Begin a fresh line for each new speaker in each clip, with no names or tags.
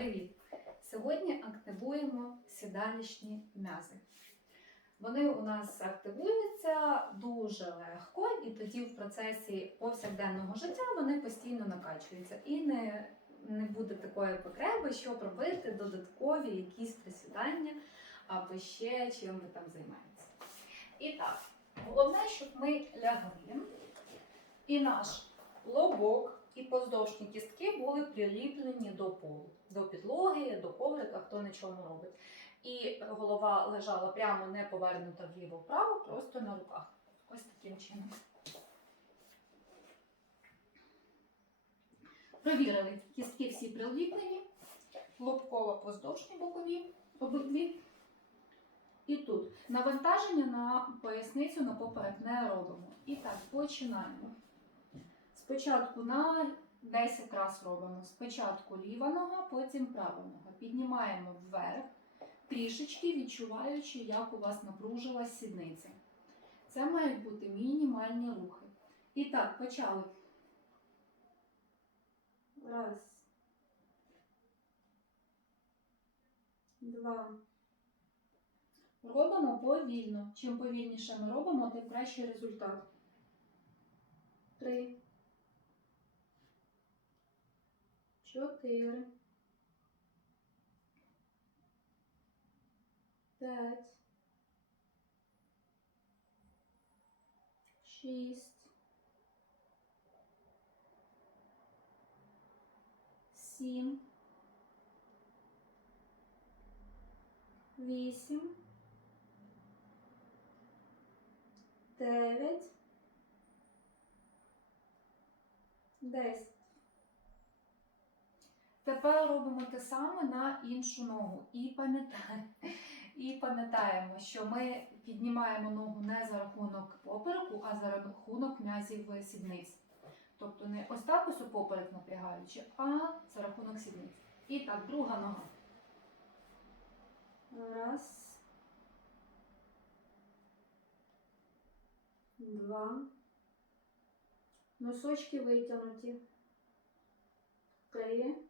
Привіт! Сьогодні активуємо сідалічні м'язи. Вони у нас активуються дуже легко, і тоді в процесі повсякденного життя вони постійно накачуються. І не, не буде такої потреби, щоб робити додаткові якісь присідання або ще чим ви там займаєтеся. І так, головне, щоб ми лягли, і наш лобок і поздовжні кістки були приліплені до полу, до підлоги, до коврика, хто на чому робить. І голова лежала прямо не повернута вліво-вправо, просто на руках. Ось таким чином. Провірили, кістки всі приліплені, лобково поздовжні бокові обидві. І тут навантаження на поясницю на поперек не робимо. І так, починаємо. Спочатку на 10 разів робимо. Спочатку ліва нога, потім права нога. Піднімаємо вверх, трішечки відчуваючи, як у вас напружилась сідниця. Це мають бути мінімальні рухи. І так, почали. Раз. Два. Робимо повільно. Чим повільніше ми робимо, тим кращий результат. Три. Чотири. П'ять. Шість. Сім. Вісім. Дев'ять. Десять. Тепер робимо те саме на іншу ногу. І пам'ятаємо, і пам'ятаємо, що ми піднімаємо ногу не за рахунок попереку, а за рахунок м'язів сідниць. Тобто не ось так ось поперек напрягаючи, а за рахунок сідниць. І так, друга нога. Раз. Два. Носочки витягнуті. Три.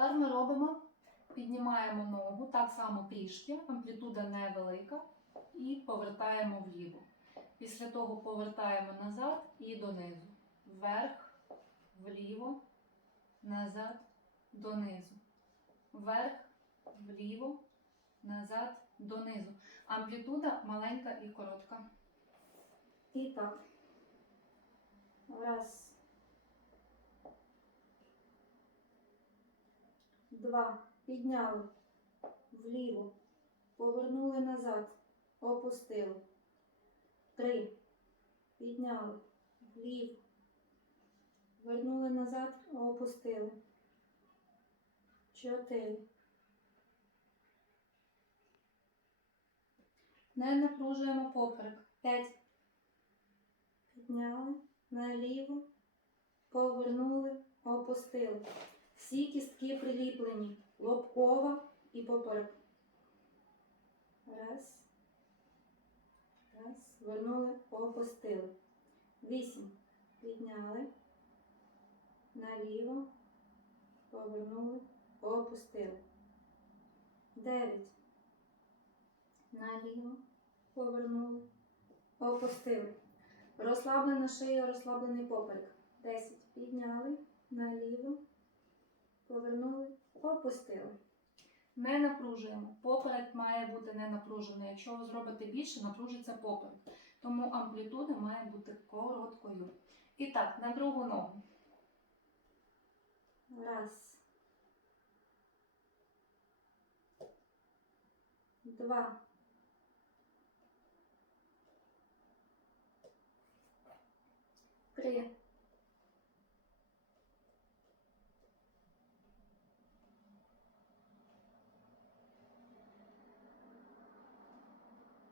Тепер ми робимо, піднімаємо ногу так само пішки, амплітуда невелика, і повертаємо вліво. Після того повертаємо назад і донизу. Вверх, вліво, назад, донизу. Вверх, вліво, назад, донизу. Амплітуда маленька і коротка. І так. Раз. Два. Підняли. Вліво. Повернули назад. Опустили. Три. Підняли. Вліво. Вернули назад. Опустили. Чотири. Не напружуємо поперек. П'ять. Підняли. Наліво. Повернули. Опустили. Всі кістки приліплені. Лобкова і поперек. Раз. Раз. Вернули, опустили. Вісім. Підняли. Наліво. Повернули. Опустили. Дев'ять. Наліво. Повернули. Опустили. Розслаблена шия, розслаблений поперек. Десять. Підняли. Наліво. Повернули, опустили. Не напружуємо. Поперек має бути не напружений. Якщо ви зробите більше, напружиться поперек. Тому амплітуда має бути короткою. І так, на другу ногу. Раз. Два. Три.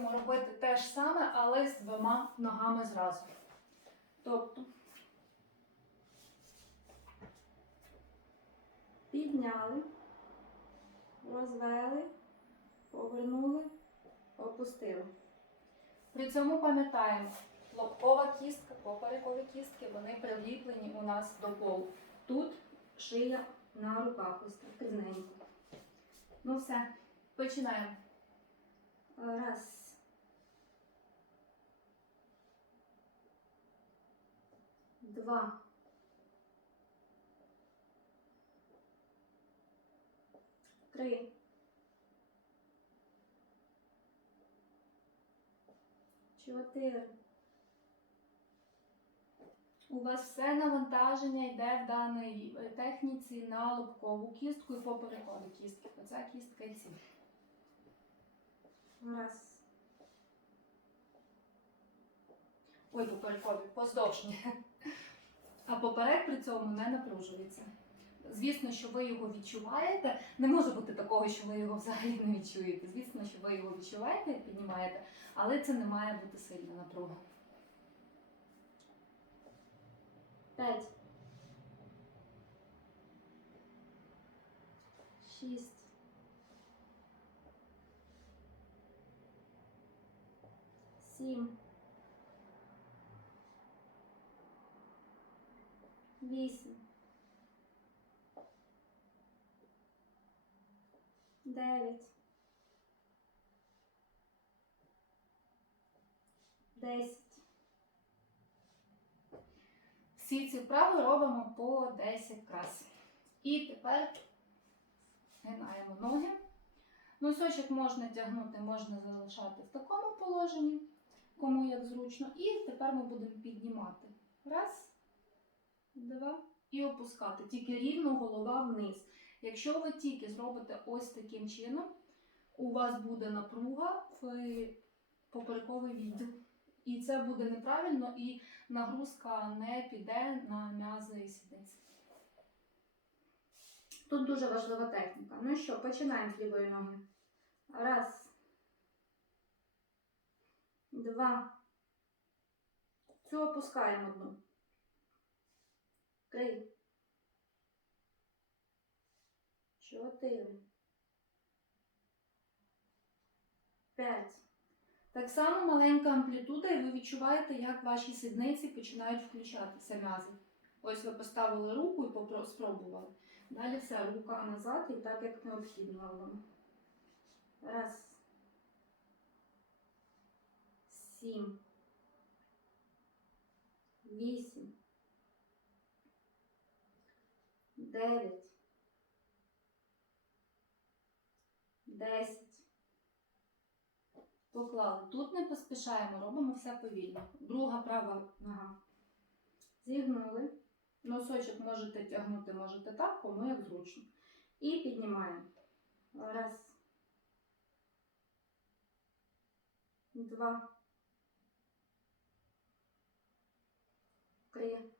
будемо робити те ж саме, але з двома ногами зразу. Тобто підняли, розвели, повернули, опустили. При цьому пам'ятаємо, лобкова кістка, поперекові кістки, вони приліплені у нас до полу. Тут шия на руках, ось так рівненько. Ну все, починаємо. Раз. Два. Три. Чотири. У вас все навантаження йде в даній е, техніці на лобкову кістку і поперекові кістки. Оця кістка і ці. Раз. Ой, поперекові, поздовжні. А поперек при цьому не напружується. Звісно, що ви його відчуваєте. Не може бути такого, що ви його взагалі не відчуєте. Звісно, що ви його відчуваєте і піднімаєте, але це не має бути сильна напруга. П'ять. Шість. Сім. Вісім. Дев'ять. Десять. Всі ці вправи робимо по 10 разів. І тепер згинаємо ноги. Носочок можна тягнути, можна залишати в такому положенні, кому як зручно. І тепер ми будемо піднімати. Раз, два і опускати. Тільки рівно голова вниз. Якщо ви тільки зробите ось таким чином, у вас буде напруга в поперековий відділ. І це буде неправильно, і нагрузка не піде на м'язи і сідниці. Тут дуже важлива техніка. Ну що, починаємо з лівої ноги. Раз. Два. Цю опускаємо одну. Три. Чотири. П'ять. Так само маленька амплітуда, і ви відчуваєте, як ваші сідниці починають включатися м'язи. Ось ви поставили руку і спробували. Далі все, рука назад і так, як необхідно робимо. Раз. Сім. Вісім. Дев'ять. Десять. Поклали. Тут не поспішаємо, робимо все повільно. Друга права нога. Зігнули. Носочок можете тягнути, можете так, кому як зручно. І піднімаємо. Раз. Два. Три.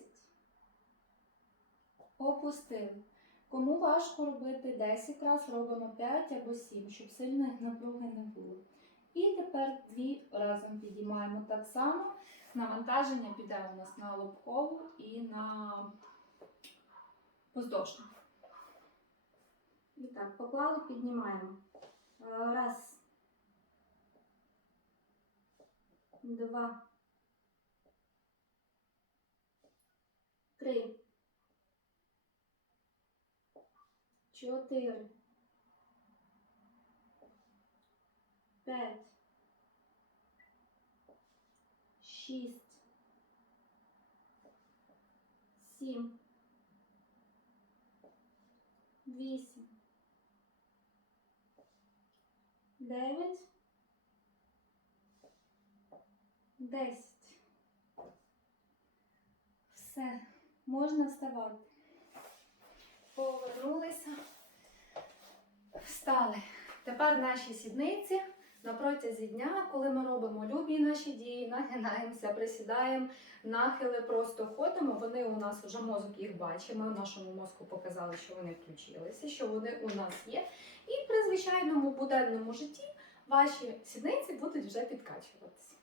Опустили. Кому важко робити 10 разів, робимо 5 або 7, щоб сильної напруги не було. І тепер дві разом підіймаємо так само. Навантаження піде у нас на лобкову і на поздовжну.
І так, поклали, піднімаємо. Е, Раз. Два. Три. Чотири. П'ять. Шість. Сім. Вісім. Дев'ять. Десять.
Все, можна вставати. Повернулися, встали. Тепер наші сідниці на протязі дня, коли ми робимо любі наші дії, нагинаємося, присідаємо, нахили, просто ходимо. Вони у нас вже мозок їх бачить. Ми нашому мозку показали, що вони включилися, що вони у нас є. І при звичайному буденному житті ваші сідниці будуть вже підкачуватися.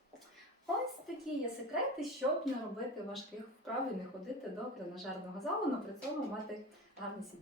Ось такі є секрети, щоб не робити важких вправ і не ходити до тренажерного залу, але при цьому мати гарні сідниці.